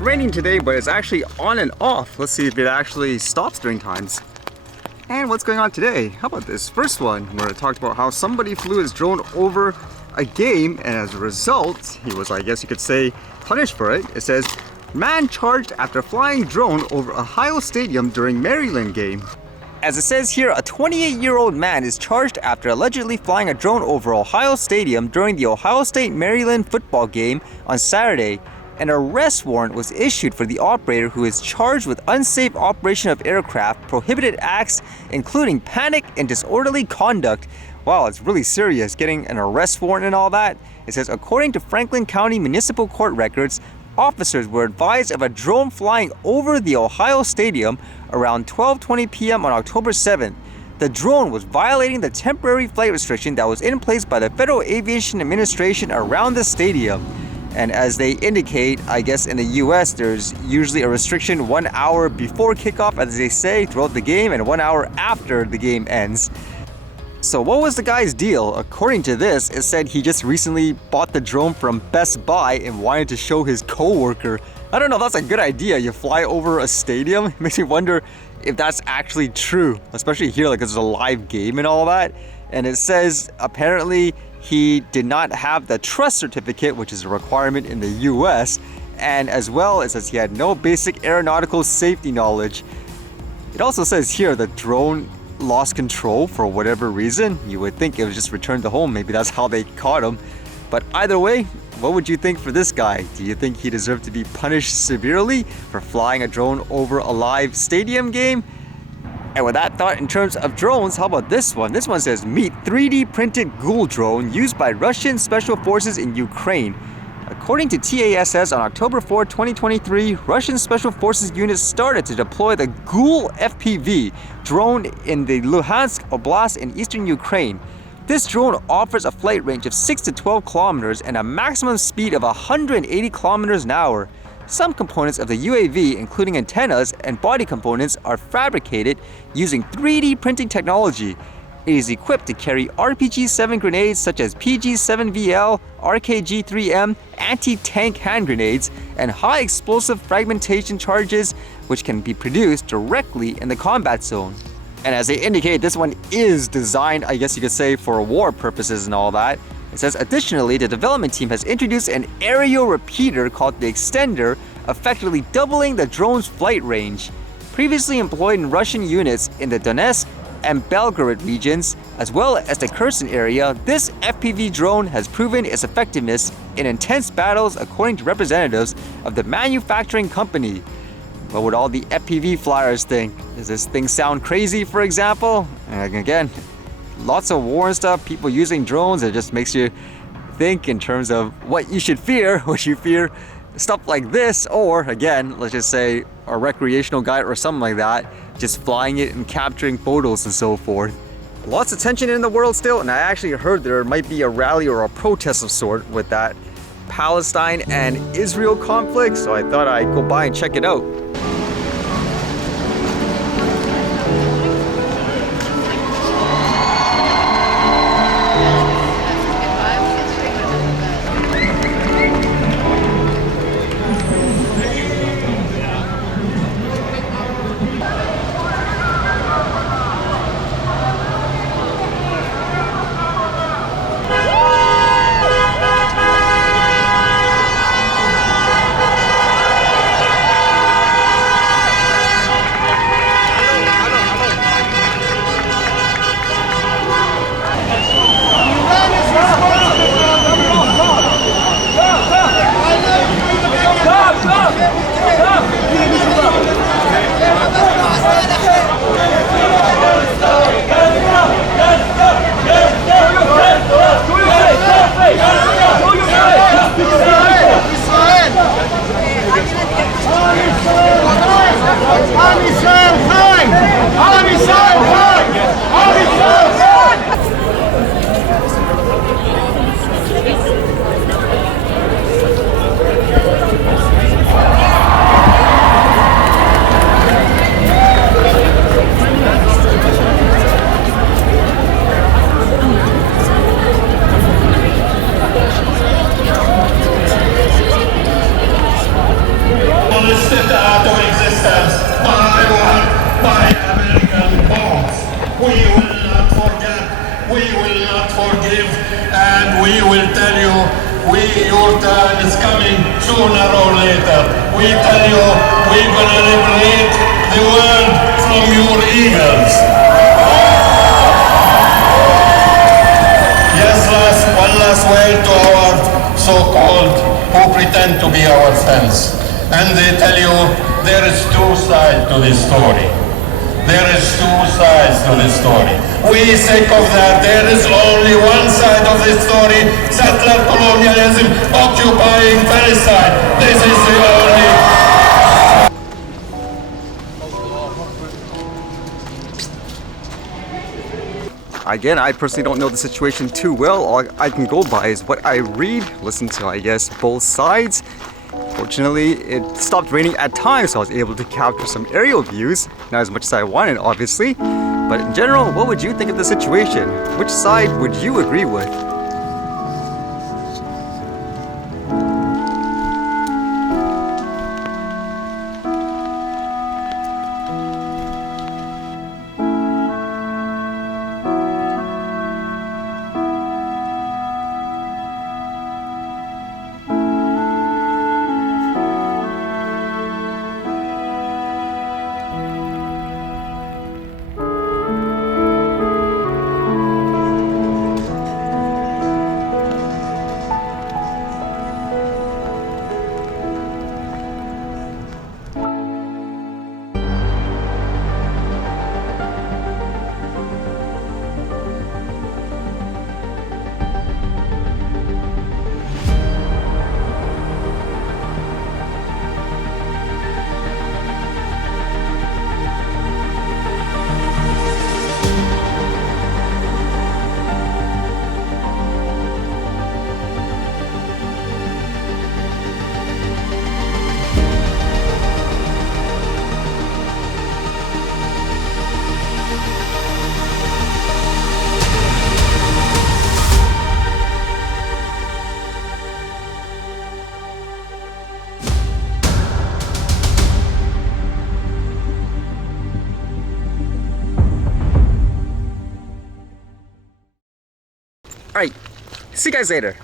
It's raining today, but it's actually on and off. Let's see if it actually stops during times. And what's going on today? How about this first one, where it talked about how somebody flew his drone over a game, and as a result, he was, I guess you could say, punished for it. It says, man charged after flying drone over Ohio Stadium during Maryland game. As it says here, a 28-year-old man is charged after allegedly flying a drone over Ohio Stadium during the Ohio State-Maryland football game on Saturday. An arrest warrant was issued for the operator, who is charged with unsafe operation of aircraft, prohibited acts, including panic and disorderly conduct. Wow, it's really serious, getting an arrest warrant and all that. It says, according to Franklin County Municipal Court records, officers were advised of a drone flying over the Ohio Stadium around 12:20 p.m. on October 7th. The drone was violating the temporary flight restriction that was in place by the Federal Aviation Administration around the stadium. And as they indicate, I guess in the US, there's usually a restriction 1 hour before kickoff, as they say, throughout the game, and 1 hour after the game ends. So what was the guy's deal? According to this, it said he just recently bought the drone from Best Buy and wanted to show his co-worker. I don't know if that's a good idea. You fly over a stadium? It makes me wonder if that's actually true, especially here, like it's a live game and all that. And it says apparently he did not have the trust certificate, which is a requirement in the US, and as well as he had no basic aeronautical safety knowledge. It also says here the drone lost control for whatever reason. You would think it was just returned to home. Maybe that's how they caught him. But either way, what would you think for this guy? Do you think he deserved to be punished severely for flying a drone over a live stadium game? And with that thought in terms of drones, how about this one? This one says, meet 3D printed Ghoul Drone used by Russian Special Forces in Ukraine. According to TASS, on October 4, 2023, Russian Special Forces units started to deploy the Ghoul FPV drone in the Luhansk Oblast in eastern Ukraine. This drone offers a flight range of 6 to 12 kilometers and a maximum speed of 180 kilometers an hour. Some components of the UAV, including antennas and body components, are fabricated using 3D printing technology. It is equipped to carry RPG-7 grenades such as PG-7VL, RKG-3M, anti-tank hand grenades, and high-explosive fragmentation charges, which can be produced directly in the combat zone. And as they indicate, this one is designed, I guess you could say, for war purposes and all that. It says, additionally, the development team has introduced an aerial repeater called the Extender, effectively doubling the drone's flight range. Previously employed in Russian units in the Donetsk and Belgorod regions, as well as the Kherson area, this FPV drone has proven its effectiveness in intense battles, according to representatives of the manufacturing company. What would all the FPV flyers think? Does this thing sound crazy, for example? And again, lots of war and stuff, people using drones, it just makes you think in terms of what you should fear. Would you fear stuff like this, or again, let's just say a recreational guy or something like that, just flying it and capturing photos and so forth. Lots of tension in the world still, and I actually heard there might be a rally or a protest of sort with that Palestine and Israel conflict, so I thought I'd go by and check it out. American bombs. We will not forget, we will not forgive, and we will tell you, your time is coming sooner or later. We tell you, we're gonna liberate the world from your evils. Yes, one last word to our so-called, who pretend to be our friends. And they tell you there is two sides to this story. There is two sides to this story. We sick of that. There is only one side of this story. Settler colonialism occupying Palestine. This is the only... Again, I personally don't know the situation too well. All I can go by is what I read, listen to, I guess, both sides. Fortunately, it stopped raining at times, so I was able to capture some aerial views. Not as much as I wanted, obviously. But in general, what would you think of the situation? Which side would you agree with? Alright, see you guys later.